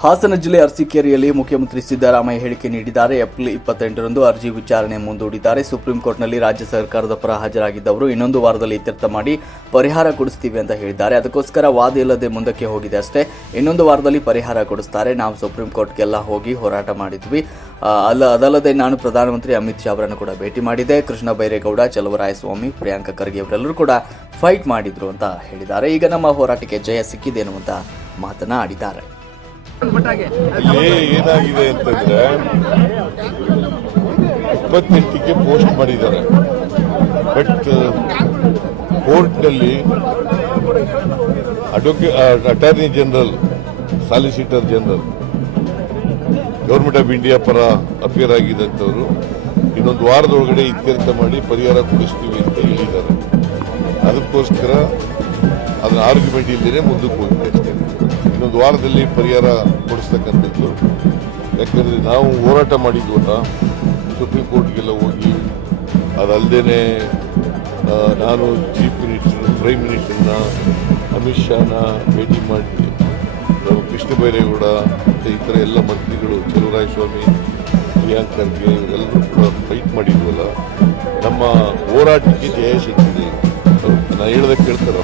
ಹಾಸನ ಜಿಲ್ಲೆ ಅರಸೀಕೆರೆಯಲ್ಲಿ ಮುಖ್ಯಮಂತ್ರಿ ಸಿದ್ದರಾಮಯ್ಯ ಹೇಳಿಕೆ ನೀಡಿದ್ದಾರೆ. ಏಪ್ರಿಲ್ ಇಪ್ಪತ್ತೆಂಟರಂದು ಅರ್ಜಿ ವಿಚಾರಣೆ ಮುಂದೂಡಿದ್ದಾರೆ. ಸುಪ್ರೀಂ ಕೋರ್ಟ್ನಲ್ಲಿ ರಾಜ್ಯ ಸರ್ಕಾರದ ಪರ ಹಾಜರಾಗಿದ್ದವರು ಇನ್ನೊಂದು ವಾರದಲ್ಲಿ ಇತ್ಯರ್ಥ ಮಾಡಿ ಪರಿಹಾರ ಕೊಡಿಸ್ತೀವಿ ಅಂತ ಹೇಳಿದ್ದಾರೆ. ಅದಕ್ಕೋಸ್ಕರ ವಾದ ಇಲ್ಲದೆ ಮುಂದಕ್ಕೆ ಹೋಗಿದೆ ಅಷ್ಟೇ. ಇನ್ನೊಂದು ವಾರದಲ್ಲಿ ಪರಿಹಾರ ಕೊಡಿಸ್ತಾರೆ. ನಾವು ಸುಪ್ರೀಂ ಕೋರ್ಟ್ಗೆಲ್ಲ ಹೋಗಿ ಹೋರಾಟ ಮಾಡಿದ್ವಿ. ಅಲ್ಲ, ಅದಲ್ಲದೆ ನಾನು ಪ್ರಧಾನಮಂತ್ರಿ ಅಮಿತ್ ಶಾ ಅವರನ್ನು ಕೂಡ ಭೇಟಿ ಮಾಡಿದೆ ಕೃಷ್ಣ ಬೈರೇಗೌಡ, ಚಲವರಾಯಸ್ವಾಮಿ, ಪ್ರಿಯಾಂಕ ಖರ್ಗೆ ಅವರೆಲ್ಲರೂ ಕೂಡ ಫೈಟ್ ಮಾಡಿದ್ರು ಅಂತ ಹೇಳಿದ್ದಾರೆ. ಈಗ ನಮ್ಮ ಹೋರಾಟಕ್ಕೆ ಜಯ ಸಿಕ್ಕಿದೆ ಅನ್ನುವಂತ ಮಾತನಾಡಿದ್ದಾರೆ ಏನಾಗಿದೆ ಅಂತಂದ್ರೆ ಇಪ್ಪತ್ತೆಂಟಕ್ಕೆ ಪೋಸ್ಟ್ ಮಾಡಿದ್ದಾರೆ. ಬಟ್ ಕೋರ್ಟ್ನಲ್ಲಿ advocate attorney general solicitor general government of India ಪರ ಅಪಿಯರ್ ಆಗಿದ್ದಂಥವರು ಇನ್ನೊಂದು ವಾರದೊಳಗಡೆ ಇತ್ಯರ್ಥ ಮಾಡಿ ಪರಿಹಾರ ಕೊಡಿಸ್ತೀವಿ ಅಂತ ಹೇಳಿದ್ದಾರೆ. ಅದಕ್ಕೋಸ್ಕರ ಅದನ್ನ ಆರ್ಗ್ಯುಮೆಂಟ್ ಇಲ್ಲದೇ ಮುಂದಕ್ಕೆ ಅಷ್ಟೇ ಇನ್ನೊಂದು ವಾರದಲ್ಲಿ ಪರಿಹಾರ ಕೊಡಿಸ್ತಕ್ಕಂಥದ್ದು. ಯಾಕಂದರೆ ನಾವು ಹೋರಾಟ ಮಾಡಿದ್ವಲ್ಲ, ಸುಪ್ರೀಂ ಕೋರ್ಟ್ಗೆಲ್ಲ ಹೋಗಿ ಅದಲ್ಲದೆ ನಾನು ಚೀಫ್ ಮಿನಿಸ್ಟರ್, ಪ್ರೈಮ್ ಮಿನಿಸ್ಟರ್ನ, ಅಮಿತ್ ಶಾನ ಭೇಟಿ ಮಾಡಿ, ನಾವು ಕೃಷ್ಣ ಬೈರೇಗೌಡ ಮತ್ತು ಥರ ಎಲ್ಲ ಮಂತ್ರಿಗಳು ಚಲುವರಾಯಸ್ವಾಮಿ ಪ್ರಿಯಾಂಕ್ ಖರ್ಗೆ ಇವರೆಲ್ಲರೂ ಕೂಡ ಫೈಟ್ ಮಾಡಿದ್ವಲ್ಲ, ನಮ್ಮ ಹೋರಾಟಕ್ಕೆ ಜಯ ಸಿಕ್ಕಿದೆ ನಾನು ಹೇಳ್ದಕ್ಕೆ ಕೇಳ್ತಾರೆ.